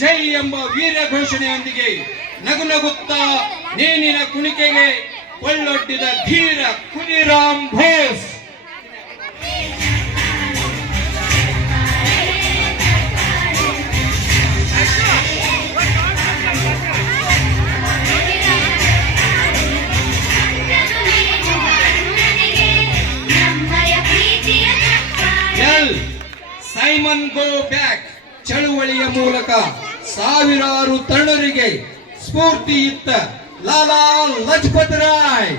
ಜೈ ಎಂಬ ವೀರ ಘೋಷಣೆಯೊಂದಿಗೆ ನಗುನಗುತ್ತಾ ನೇಣಿನ ಕುಣಿಕೆಗೆ ಕೊಳ್ಳೊಡ್ಡಿದ ಧೀರ Khudiram Bose. Simon go back ಚಳುವಳಿಯ ಮೂಲಕ ಸಾವಿರಾರು ತರುಣರಿಗೆ ಸ್ಫೂರ್ತಿ ಇತ್ತ ಲಾಲಾ ಲಜಪತ್ ರಾಯ್.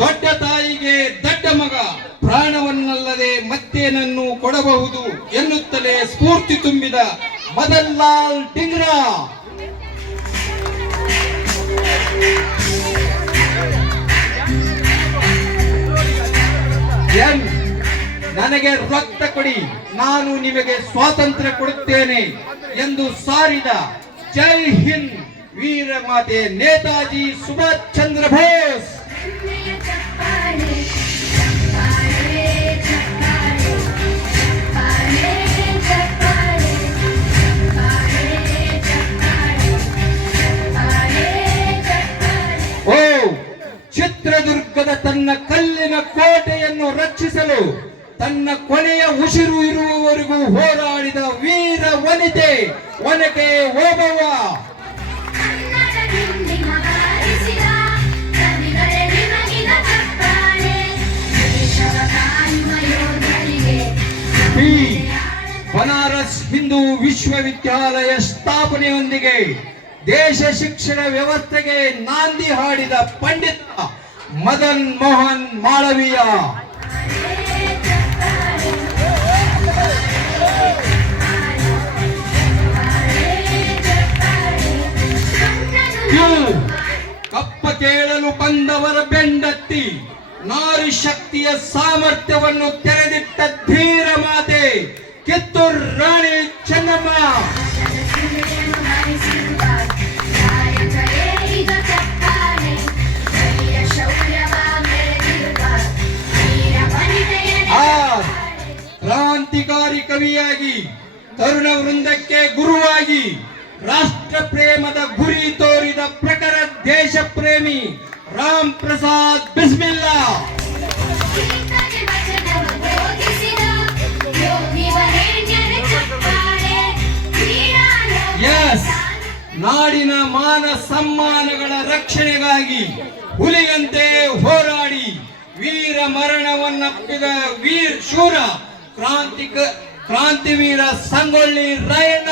ದೊಡ್ಡ ತಾಯಿಗೆ ದೊಡ್ಡ ಮಗ ಪ್ರಾಣವನ್ನಲ್ಲದೆ ಮತ್ತೇನನ್ನು ಕೊಡಬಹುದು ಎನ್ನುತ್ತಲೇ ಸ್ಫೂರ್ತಿ ತುಂಬಿದ ಮದನ್ ಲಾಲ್ ಟಿಂಗ್ರಾ. ನನಗೆ ರಕ್ತ ಕೊಡಿ, ನಾನು ನಿಮಗೆ ಸ್ವಾತಂತ್ರ್ಯ ಕೊಡುತ್ತೇನೆ ಎಂದು ಸಾರಿದ ಜೈ ಹಿಂದ್ ವೀರ ಮಾತೆ ನೇತಾಜಿ ಸುಭಾಷ್ ಚಂದ್ರ ಬೋಸ್. ಚಿತ್ರದುರ್ಗದ ತನ್ನ ಕಲ್ಲಿನ ಕೋಟೆಯನ್ನು ರಕ್ಷಿಸಲು ತನ್ನ ಕೊನೆಯ ಉಸಿರು ಇರುವವರೆಗೂ ಹೋರಾಡಿದ ವೀರ ವನಿತೆ ಒನಕೆ ಓಬವ್ವ. ಬನಾರಸ್ ಹಿಂದೂ ವಿಶ್ವವಿದ್ಯಾಲಯ ಸ್ಥಾಪನೆಯೊಂದಿಗೆ ದೇಶ ಶಿಕ್ಷಣ ವ್ಯವಸ್ಥೆಗೆ ನಾಂದಿ ಹಾಡಿದ ಪಂಡಿತ ಮದನ್ ಮೋಹನ್ ಮಾಳವೀಯ. ಕಪ್ಪ ಕೇಳಲು ಬಂದವರ ಬೆಂಡತ್ತಿ ನಾರಿ ಶಕ್ತಿಯ ಸಾಮರ್ಥ್ಯವನ್ನು ತೆರೆದಿಟ್ಟ ಧೀರ ಮಾತೆ ಕಿತ್ತೂರು ರಾಣಿ ಚೆನ್ನಮ್ಮ. ಕ್ರಾಂತಿಕಾರಿ ಕವಿಯಾಗಿ ತರುಣ ವೃಂದಕ್ಕೆ ಗುರುವಾಗಿ ರಾಷ್ಟ್ರ ಪ್ರೇಮದ ಗುರಿ ತೋರಿದ ಪ್ರಖರ ದೇಶ ಪ್ರೇಮಿ ರಾಮ್ ಪ್ರಸಾದ್ ಬಿಸ್ಮಿಲ್ಲಾ. ನಾಡಿನ ಮಾನ ಸಮ್ಮಾನಗಳ ರಕ್ಷಣೆಗಾಗಿ ಹುಲಿಯಂತೆ ಹೋರಾಡಿ ವೀರ ಮರಣವನ್ನಪ್ಪಿದ ಶೂರ ಕ್ರಾಂತಿವೀರ ಸಂಗೊಳ್ಳಿ ರಾಯಣ್ಣ.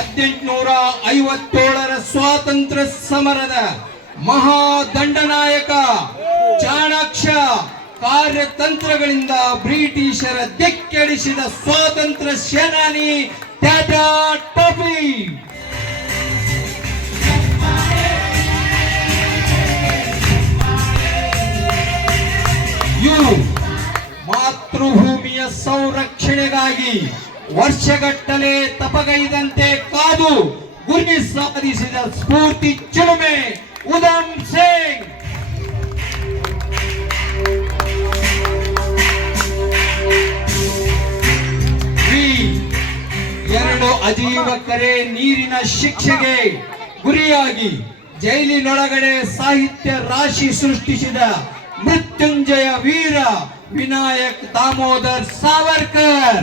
1857ರ ಸ್ವಾತಂತ್ರ್ಯ ಸಮರದ ಮಹಾದಂಡನಾಯಕ ಚಾಣಾಕ್ಷ ಕಾರ್ಯತಂತ್ರಗಳಿಂದ ಬ್ರಿಟಿಷರ ದಿಕ್ಕೆಡಿಸಿದ ಸ್ವಾತಂತ್ರ್ಯ ಸೇನಾನಿ ಟಾಟಾ ಟೋಪಿ. ಮಾತೃಭೂಮಿಯ ಸಂರಕ್ಷಣೆಗಾಗಿ ವರ್ಷಗಟ್ಟಲೆ ತಪಗೈದಂತೆ ಕಾದು ಗುರಿ ಸಾಧಿಸಿದ ಸ್ಫೂರ್ತಿ ಚಿಲುಮೆ ಉಧಮ್ ಸಿಂಗ್. ಎರಡು ಅಜೀವ ಕರೆ ನೀರಿನ ಶಿಕ್ಷೆಗೆ ಗುರಿಯಾಗಿ ಜೈಲಿನೊಳಗಡೆ ಸಾಹಿತ್ಯ ರಾಶಿ ಸೃಷ್ಟಿಸಿದ ಮೃತ್ಯುಂಜಯ ವೀರ ವಿನಾಯಕ್ ದಾಮೋದರ್ ಸಾವರ್ಕರ್.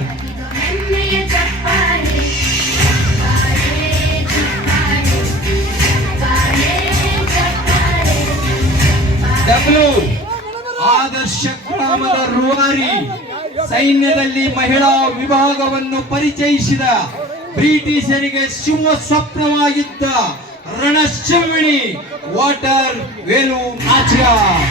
ಡಬ್ಲ್ಯೂ ಆದರ್ಶ ಗ್ರಾಮದ ರೂವಾರಿ, ಸೈನ್ಯದಲ್ಲಿ ಮಹಿಳಾ ವಿಭಾಗವನ್ನು ಪರಿಚಯಿಸಿದ ಬ್ರಿಟಿಷರಿಗೆ ಶಿವ ಸ್ವಪ್ನವಾಗಿದ್ದ ರಣಶಿಂವಿಣಿ ವಾಟರ್ ವೇಲು ನಾಚಿಯಾರ್.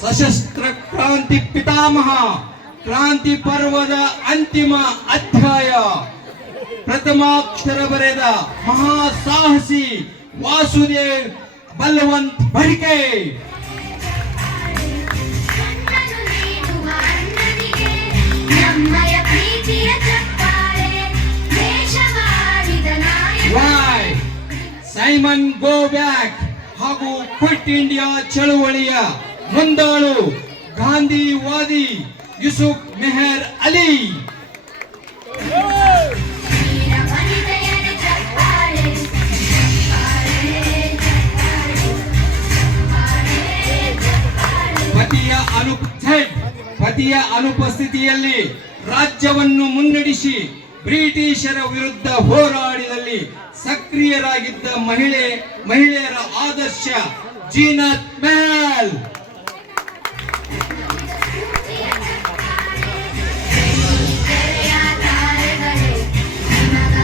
ಸಶಸ್ತ್ರ ಕ್ರಾಂತಿ ಪಿತಾಮಹ, ಕ್ರಾಂತಿ ಪರ್ವದ ಅಂತಿಮ ಅಧ್ಯಾಯ, ಪ್ರಥಮಾಕ್ಷರ ಬರೆದ ಮಹಾಸಾಹಸಿ Vasudev Balwant Phadke. Simon go back ಹಾಗೂ ಕ್ವಿಟ್ ಇಂಡಿಯಾ ಚಳುವಳಿಯ ಮುಂದಾಳು ಗಾಂಧಿವಾದಿ ಯೂಸುಫ್ ಮೆಹರ್ ಅಲಿ. ಪತಿಯ ಅನುಪಸ್ಥಿತಿಯಲ್ಲಿ ರಾಜ್ಯವನ್ನು ಮುನ್ನಡೆಸಿ ಬ್ರಿಟಿಷರ ವಿರುದ್ಧ ಹೋರಾಡಿದಲ್ಲಿ ಸಕ್ರಿಯರಾಗಿದ್ದ ಮಹಿಳೆಯರ ಆದರ್ಶ ಜೀನತ್ ಮೆಹಲ್.